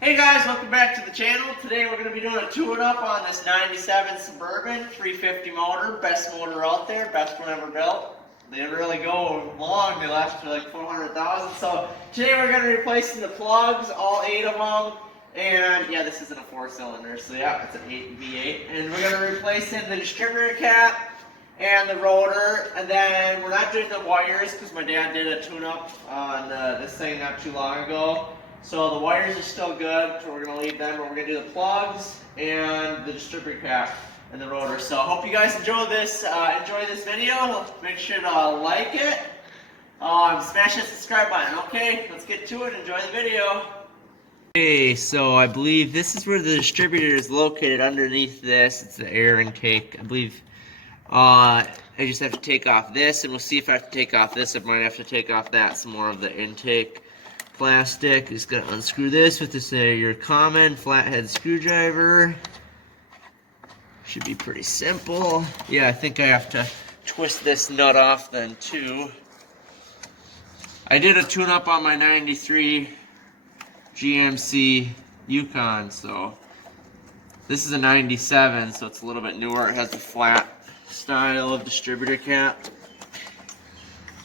Hey guys, welcome back to the channel. Today we're going to be doing a tune-up on this 97 Suburban 350 motor. Best motor out there, best one ever built. They didn't really go long, they last for like 400,000. So today we're going to be replacing the plugs, all 8 of them. And yeah, this isn't a 4-cylinder, so yeah, it's an 8 V8. And we're going to replace in the distributor cap and the rotor. And then we're not doing the wires because my dad did a tune-up on this thing not too long ago. So the wires are still good, so we're going to leave them, but we're going to do the plugs and the distributor cap and the rotor. So I hope you guys enjoy this video. Make sure to like it. Smash that subscribe button. Okay, let's get to it. Enjoy the video. Okay, so I believe this is where the distributor is located underneath this. It's the air intake. I believe I just have to take off this, and we'll see if I have to take off this. I might have to take off that, some more of the intake plastic. Just gotta unscrew this with this your common flathead screwdriver. Should be pretty simple. Yeah, I think I have to twist this nut off then too. I did a tune-up on my 93 GMC Yukon, so this is a 97, so it's a little bit newer. It has the flat style of distributor cap.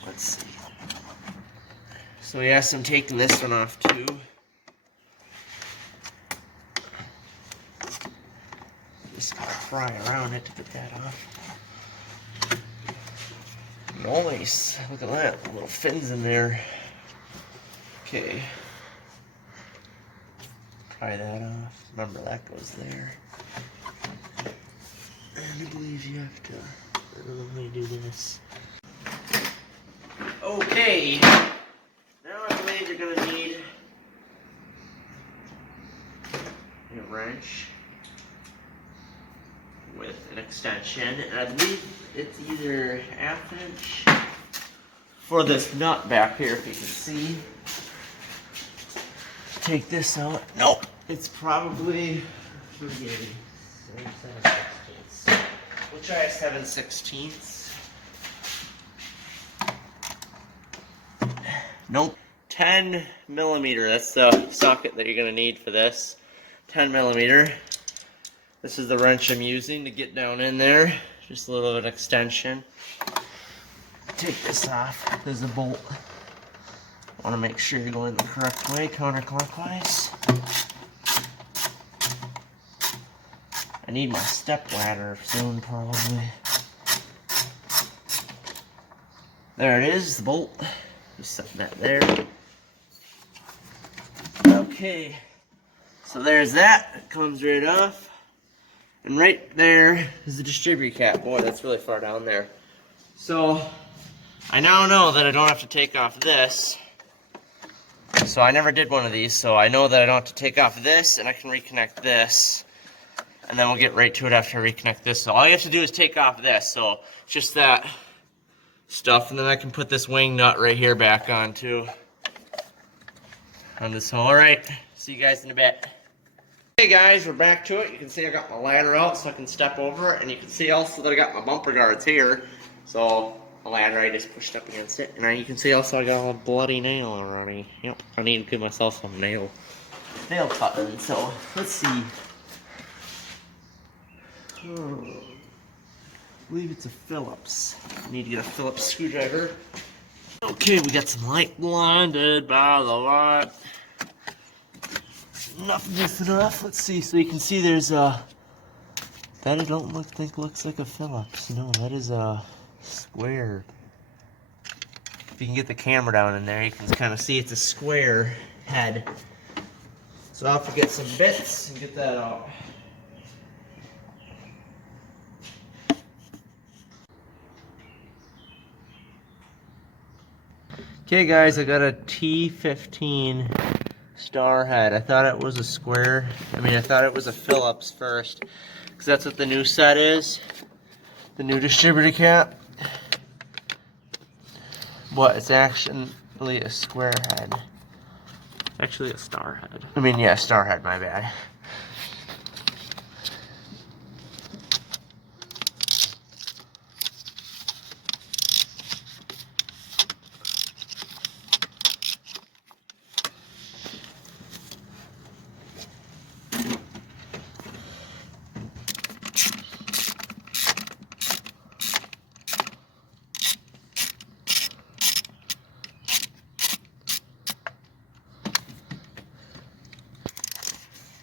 Let's see. So yes, I'm taking this one off too. Just gotta pry around it to get that off. Nice. Look at that. Little fins in there. Okay. Pry that off. Remember that goes there. And I believe you have to. I don't know how you do this. Okay. You're going to need a wrench with an extension, and I believe it's either 1/2 inch for this nut back here, if you can see. Take this out. Nope, it's probably 7/16. We'll try a 7/16. Nope. 10 millimeter, that's the socket that you're going to need for this. 10 millimeter. This is the wrench I'm using to get down in there. Just a little bit of extension. Take this off. There's a bolt. I want to make sure you're going the correct way, counterclockwise. I need my step ladder soon, probably. There it is, the bolt. Just set that there. Okay, so there's that. It comes right off. And right there is the distributor cap. Boy, that's really far down there. So, I now know that I don't have to take off this. So I never did one of these, so I know that I don't have to take off this, and I can reconnect this. And then we'll get right to it after I reconnect this. So all you have to do is take off this. So, just that stuff, and then I can put this wing nut right here back on too. On this hole. Alright, see you guys in a bit. Hey guys, we're back to it. You can see I got my ladder out so I can step over it, and you can see also that I got my bumper guards here. So, the ladder I just pushed up against it, and you can see also I got a bloody nail already. Yep, I need to give myself some nail cutting, so let's see. Oh, I believe it's a Phillips. I need to get a Phillips screwdriver. Okay, we got some light blinded by the light. Enough enough. Let's see. So you can see there's a. That I don't think looks like a Phillips. No, that is a square. If you can get the camera down in there, you can kind of see it's a square head. So I'll have to get some bits and get that out. Okay guys, I got a T15 star head. I thought it was a square. I thought it was a Phillips first, because that's what the new set is. The new distributor cap. But it's actually a square head. Actually a star head. Yeah, star head, my bad.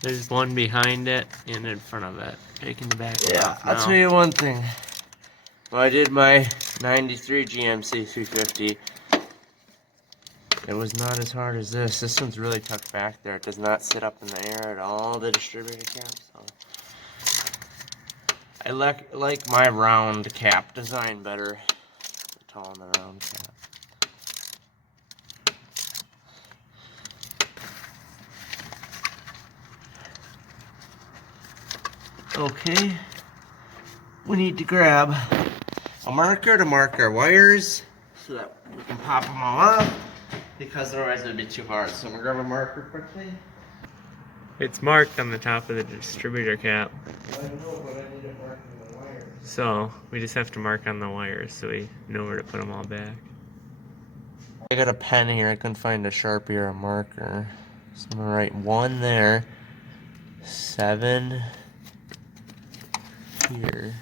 There's one behind it and in front of it. Taking the back off now. I'll tell you one thing. When I did my 93 GMC 350, it was not as hard as this. This one's really tucked back there. It does not sit up in the air at all, the distributor cap. So I like my round cap design better. The tall and the round cap. Okay, we need to grab a marker to mark our wires so that we can pop them all off, because otherwise it would be too hard. So I'm gonna grab a marker quickly. It's marked on the top of the distributor cap. I know, but I need it marked on the wires. So we just have to mark on the wires so we know where to put them all back. I got a pen here. I couldn't find a Sharpie or a marker. So I'm gonna write 1 there, 7 here,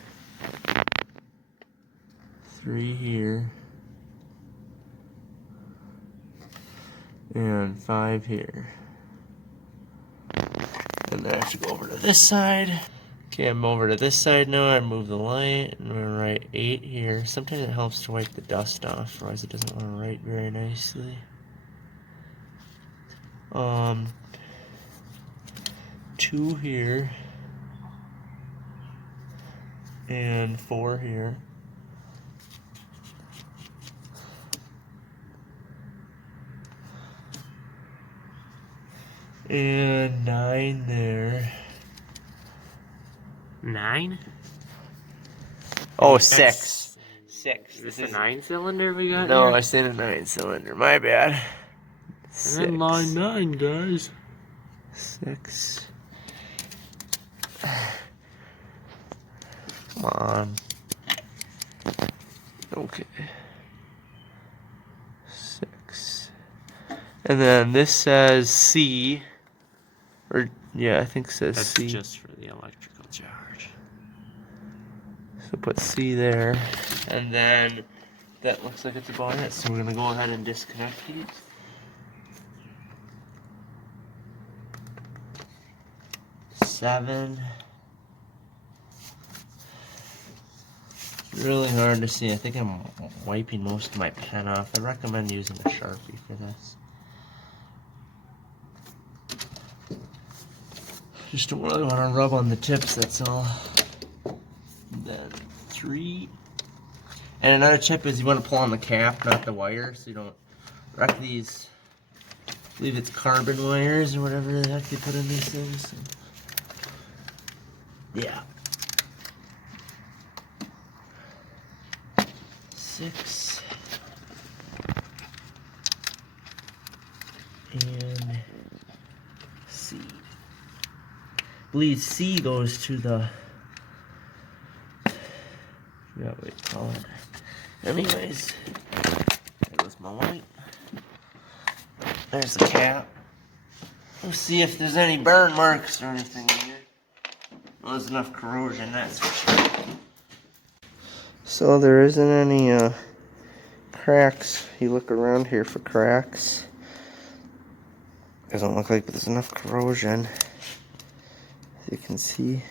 3 here, and 5 here. And then I have to go over to this side. Okay, I'm over to this side now. I move the light, and I'm gonna write 8 here. Sometimes it helps to wipe the dust off, otherwise it doesn't want to write very nicely. 2 here, and 4 here. And 9 there. 9? Oh, 6. 6. Is this a 9-cylinder we got No, here? I said a 9-cylinder. My bad. 6. And then line 9, guys. 6. Come on. Okay. 6. And then this says C. Or, yeah, I think it says That's C. just for the electrical charge. So put C there. And then that looks like it's about it. So we're going to go ahead and disconnect these. Seven. Really hard to see. I think I'm wiping most of my pen off. I recommend using a Sharpie for this. Just don't really want to rub on the tips, that's all. Then 3. And another tip is you want to pull on the cap, not the wire, so you don't wreck these. I believe it's carbon wires or whatever the heck they put in these things. So. Yeah. 6. And C. I believe C goes to the. I forgot what you call it. Anyways, there goes my light. There's the cap. Let's see if there's any burn marks or anything in here. Well, there's enough corrosion, that's for sure. So there isn't any cracks. You look around here for cracks. Doesn't look like there's enough corrosion. As you can see,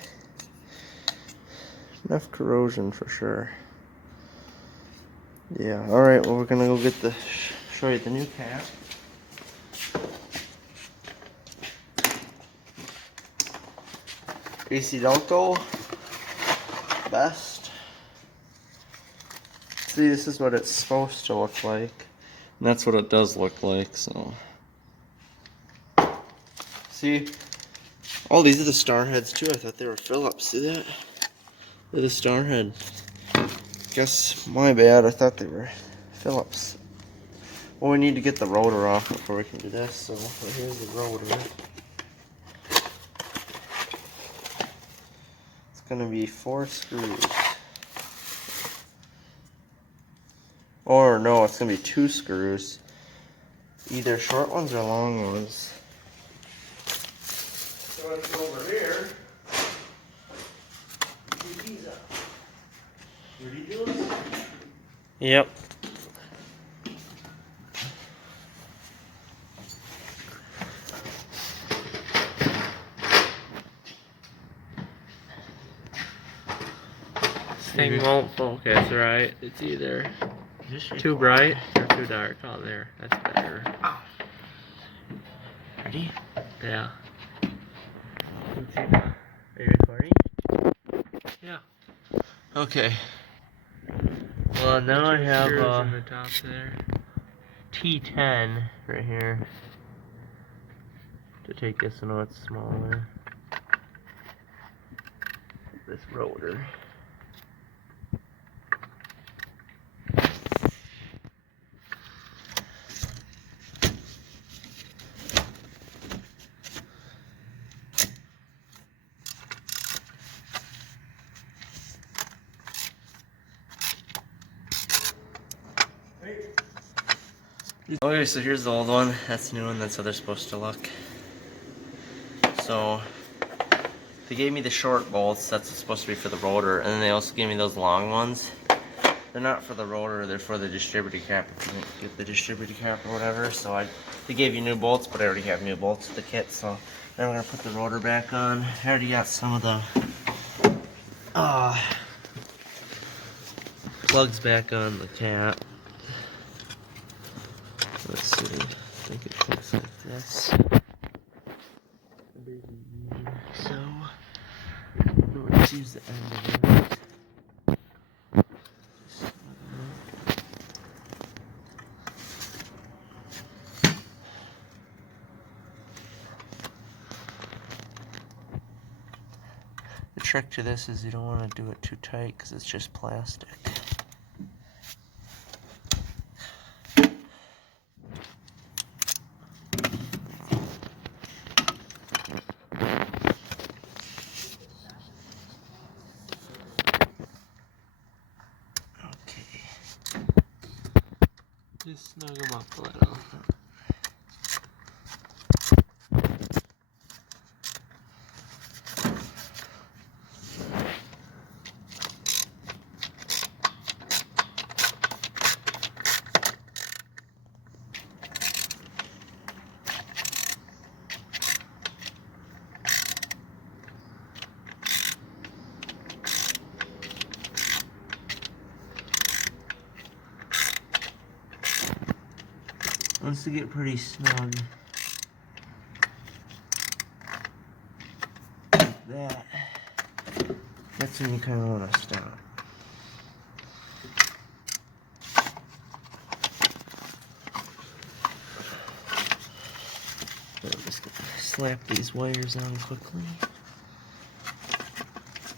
enough corrosion for sure. Yeah. All right. Well, we're gonna go get show you the new cap. AC Delco. Best. See, this is what it's supposed to look like. And that's what it does look like, so. See? Oh, these are the star heads too. I thought they were Phillips. See that? They're the star head. Guess my bad. I thought they were Phillips. Well, we need to get the rotor off before we can do this, so here's the rotor. It's going to be 4 screws. Or no, it's going to be 2 screws. Either short ones or long ones. So let's go over here. Get these up. Ready to do this? Yep. thing won't focus right. It's either too bright or too dark. Oh, there. That's better. Ready? Yeah. Are you recording? Yeah. Okay. Well, now I have in the top there. T10 right here to take this. I know it's smaller. This rotor. Okay, so here's the old one. That's the new one. That's how they're supposed to look. So they gave me the short bolts. That's supposed to be for the rotor, and then they also gave me those long ones. They're not for the rotor. They're for the distributor cap. If you didn't get the distributor cap or whatever. So they gave you new bolts, but I already have new bolts with the kit. So then I'm gonna put the rotor back on. I already got some of the plugs back on the cap. Let's see. I think it looks like this. So let's use the end of it. The trick to this is you don't want to do it too tight because it's just plastic. Just snug them up a little. Once they get pretty snug, that's when you kind of want to stop. I'm just gonna slap these wires on quickly.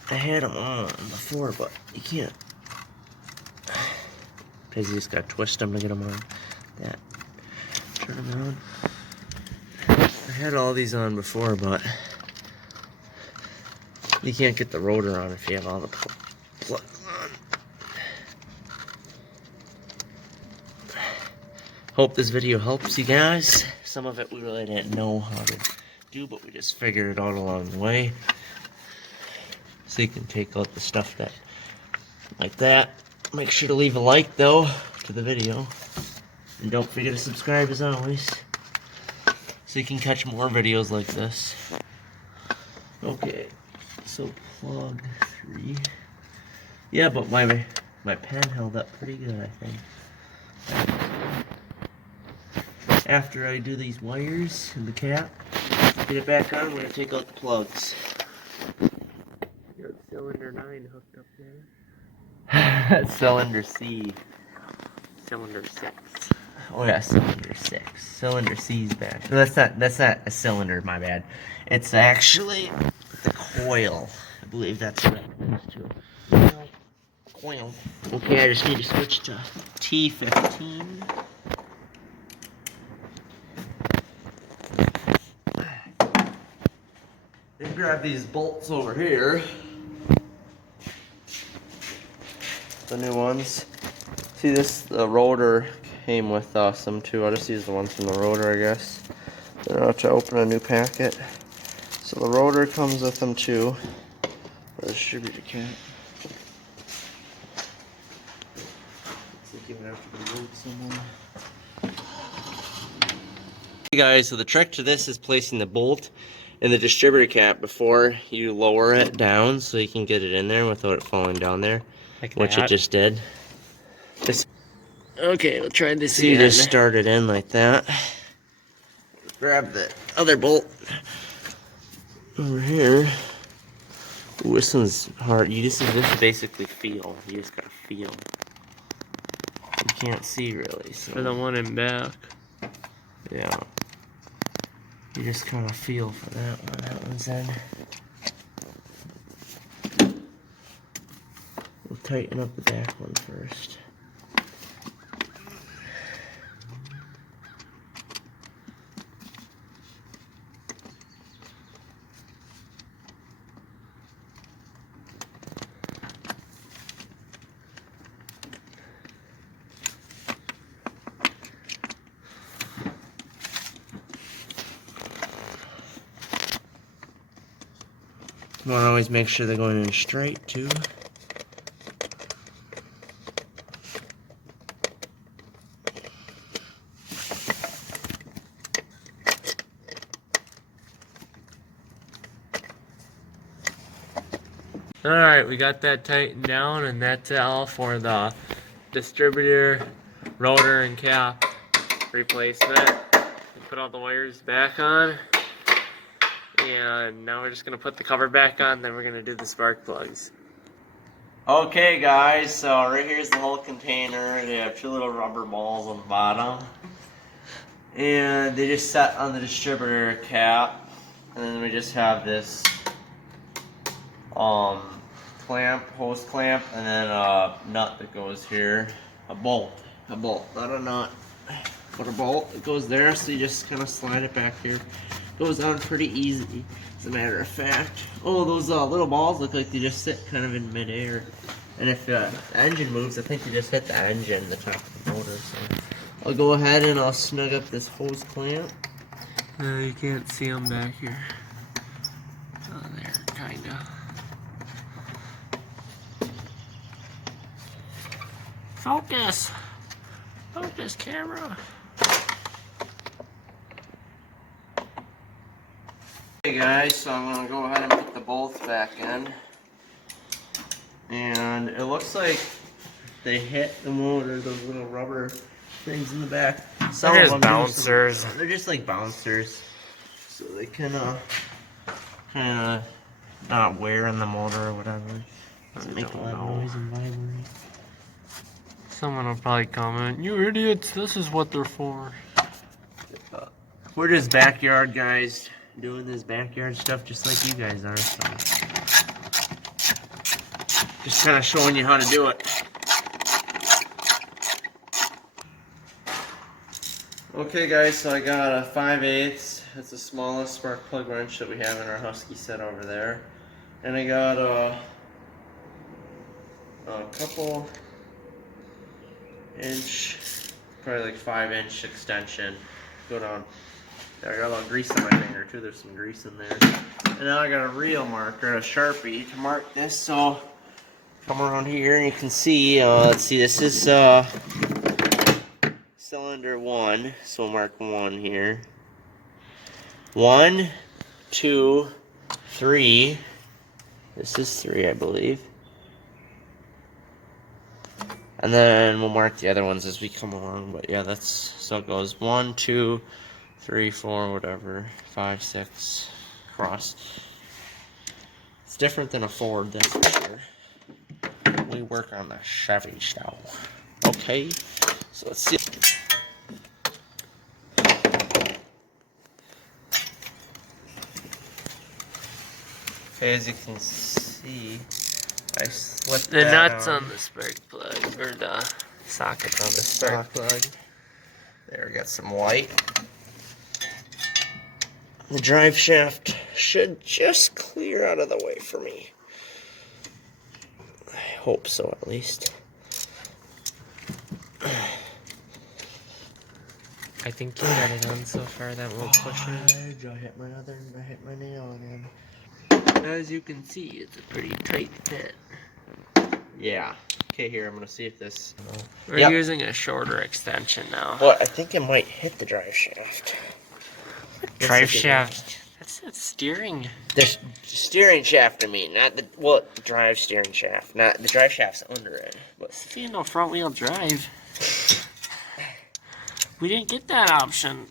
I had them on before, but you can't. Because you just gotta twist them to get them on. That. Turn them on. I had all these on before, but you can't get the rotor on if you have all the plugs on. Hope this video helps you guys. Some of it we really didn't know how to do, but we just figured it out along the way. So you can take out the stuff that, like that. Make sure to leave a like though to the video. And don't forget to subscribe as always, so you can catch more videos like this. Okay, so plug 3. Yeah, but my pen held up pretty good, I think. After I do these wires and the cap, get it back on, we're gonna take out the plugs. You got cylinder 9 hooked up there. Cylinder C. Cylinder 6. Oh yeah, cylinder 6. Cylinder C's back. No, that's not a cylinder, my bad. It's actually the coil. I believe that's what it goes to. Coil. Okay, I just need to switch to T15. Then grab these bolts over here. The new ones. See this, the rotor came with some too. I'll just use the ones from the rotor, I guess. Then I'll have to open a new packet. So the rotor comes with them too. The distributor cap. Looks like you would have to remove someone. Hey guys, so the trick to this is placing the bolt in the distributor cap before you lower it down so you can get it in there without it falling down there. Like which that. it just did. Okay, we'll try this See, again. just start it in like that. Grab the other bolt over here. Ooh, this one's hard. This is basically feel. You just gotta feel. You can't see really, so. For the one in back. Yeah. You just kind of feel for that one. That one's in. We'll tighten up the back one first. You want to always make sure they're going in straight too. Alright, we got that tightened down, and that's all for the distributor, rotor, and cap replacement. We put all the wires back on, and now we're just going to put the cover back on, then we're going to do the spark plugs. Okay guys, so right here's the whole container. They have 2 little rubber balls on the bottom. And they just set on the distributor cap. And then we just have this clamp, hose clamp, and then a nut that goes here. A bolt, not a nut, but a bolt that goes there, so you just kind of slide it back here. Goes on pretty easy, as a matter of fact. Oh, those little balls look like they just sit kind of in midair. And if the engine moves, I think they just hit the engine, the top of the motor. So I'll go ahead and I'll snug up this hose clamp. You can't see them back here. Oh, there, kinda. Focus! Focus, camera! Okay guys, so I'm going to go ahead and put the bolts back in. And it looks like they hit the motor, those little rubber things in the back. Some They're of just them do bouncers. they're just like bouncers. So they kind of not wear in the motor or whatever. Doesn't make a lot of noise and vibrate. Someone will probably comment, "You idiots, this is what they're for." We're just backyard guys doing this backyard stuff just like you guys are. So just kind of showing you how to do it. Okay guys, so I got a 5/8. That's the smallest spark plug wrench that we have in our Husky set over there. And I got a couple inch, probably like 5-inch extension. Go down. There, I got a little grease on my finger too. There's some grease in there. And now I got a real marker, a Sharpie to mark this. So come around here and you can see, let's see, this is cylinder 1, so we'll mark 1 here. 1, 2, 3. This is 3, I believe. And then we'll mark the other ones as we come along. But yeah, that's so it goes 1, 2, 3, 4, whatever, 5, 6, cross. It's different than a Ford, that's for sure. We work on the Chevy style. Okay, so let's see. Okay, as you can see, I slipped The that nuts on the spark plug, or the sockets on the spark plug. There, we got some white. The drive shaft should just clear out of the way for me. I hope so, at least. I think you got it on so far that won't push it. I hit my nail again. As you can see, it's a pretty tight fit. Yeah. Okay, here, I'm gonna see if this... We're using a shorter extension now. What? I think it might hit the drive shaft. Drive shaft. What's that steering? The steering shaft, I mean, not the drive steering shaft. Not the drive shaft's under it. But See, no front wheel drive. We didn't get that option.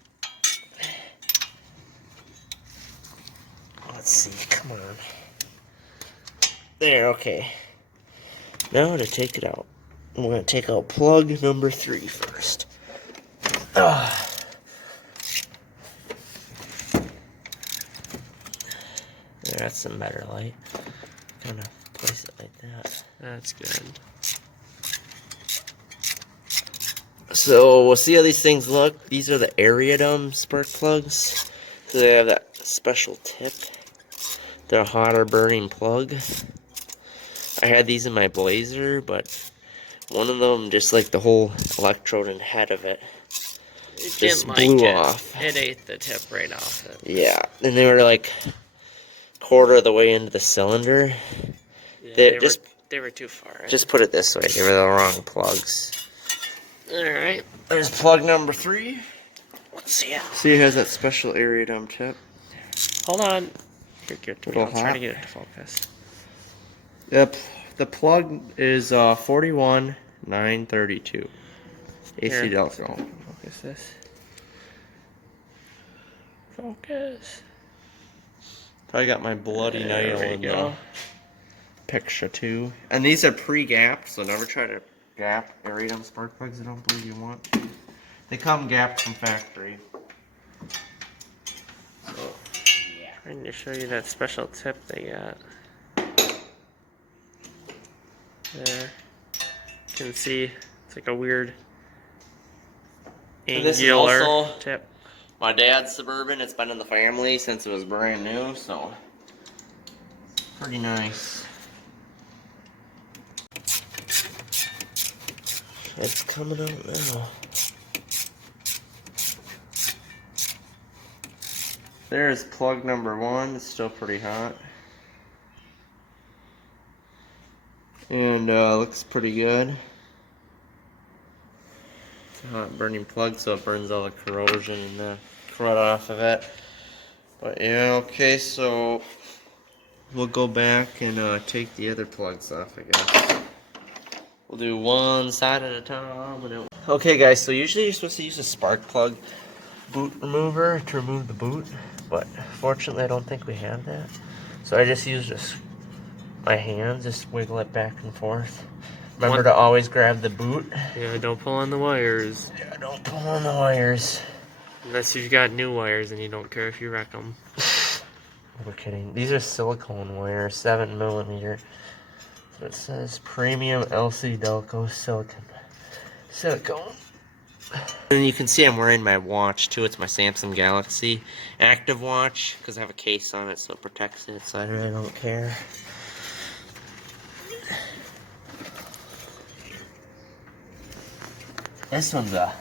let's see, come on. There, okay. Now to take it out, I'm gonna take out plug number 3 first. That's some better light. Kind of place it like that. That's good. So we'll see how these things look. These are the Ariadum spark plugs. So they have that special tip. They're a hotter burning plug. I had these in my Blazer, but one of them, just like the whole electrode and head of it, It just didn't blew like it. off. It ate the tip right off it. Yeah, and they were like quarter of the way into the cylinder. Yeah, they were too far. Just put it this way, they were the wrong plugs. Alright. There's plug number 3. Let's see it. See, it has that special Ariadum tip. Hold on. Here, give it to me. Little I'll try to hot. get it to focus. Yep, the plug is 41,932. AC Here. Delco. Focus this. Focus. I got my bloody There nail we in go. the picture too. And these are pre-gapped, so never try to gap Ariadum spark plugs. I don't believe you want. They come gapped from factory. So, yeah. Trying to show you that special tip they got. There. You can see it's like a weird And this is angular also tip. my dad's Suburban. It's been in the family since it was brand new, so pretty nice. It's coming out now. There's plug number 1. It's still pretty hot. And looks pretty good. It's a hot burning plug, so it burns all the corrosion and the crud off of it. But yeah, okay, so we'll go back and take the other plugs off, I guess. We'll do one side at a time. Okay guys, so usually you're supposed to use a spark plug boot remover to remove the boot, but fortunately I don't think we have that. So I just used my hands, just wiggle it back and forth. Remember to always grab the boot. Yeah, don't pull on the wires. Yeah, don't pull on the wires. Unless you've got new wires and you don't care if you wreck them. We're kidding. These are silicone wires, 7mm. So it says premium LC Delco silicone. And you can see I'm wearing my watch too. It's my Samsung Galaxy Active Watch because I have a case on it, so it protects it. So I really don't care. This one's a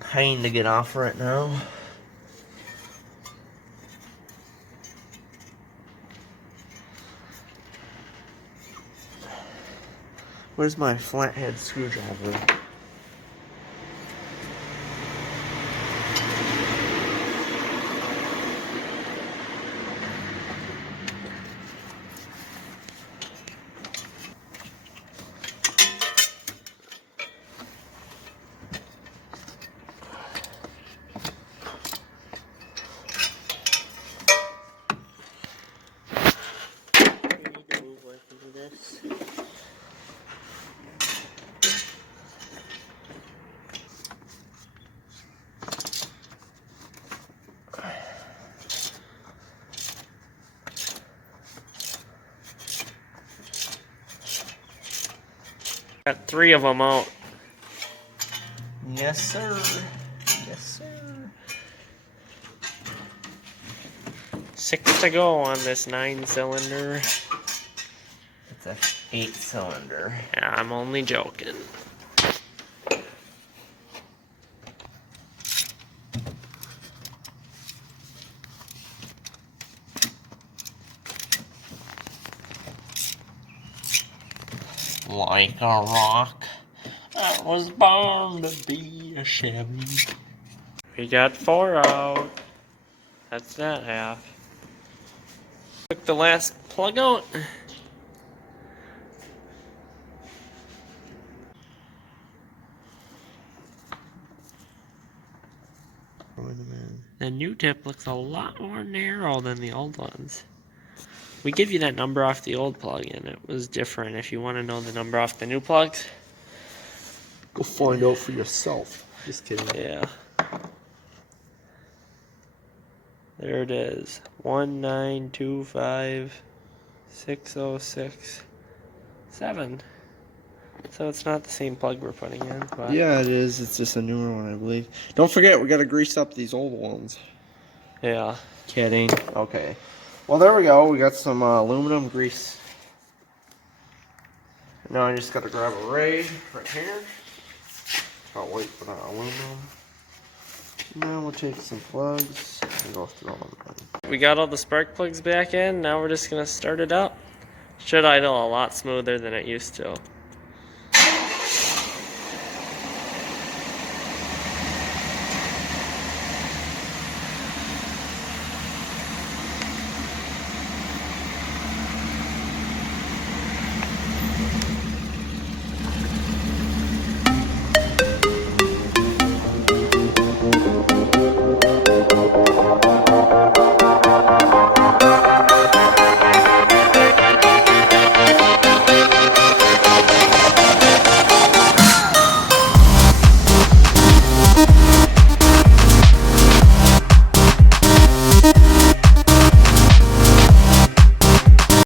pain to get off right now. Where's my flathead screwdriver? Got 3 of them out. Yes, sir. Yes, sir. 6 to go on this 9-cylinder. It's a 8-cylinder. Yeah, I'm only joking. Like a rock that was born to be a Chevy. We got 4 out. That's that half. Took the last plug out. The new tip looks a lot more narrow than the old ones. We give you that number off the old plug and it was different. If you want to know the number off the new plugs, Go find out for yourself. Just kidding. yeah. There it is. 1925606.7. So it's not the same plug we're putting in, but Yeah, it is. It's just a newer one, I believe. Don't forget, we gotta grease up these old ones. yeah. Kidding. Okay. Well, there we go. We got some aluminum grease. Now I just gotta grab a ray right here. I'll wait for that aluminum. Now we'll take some plugs and go through them. We got all the spark plugs back in. Now we're just gonna start it up. Should idle a lot smoother than it used to.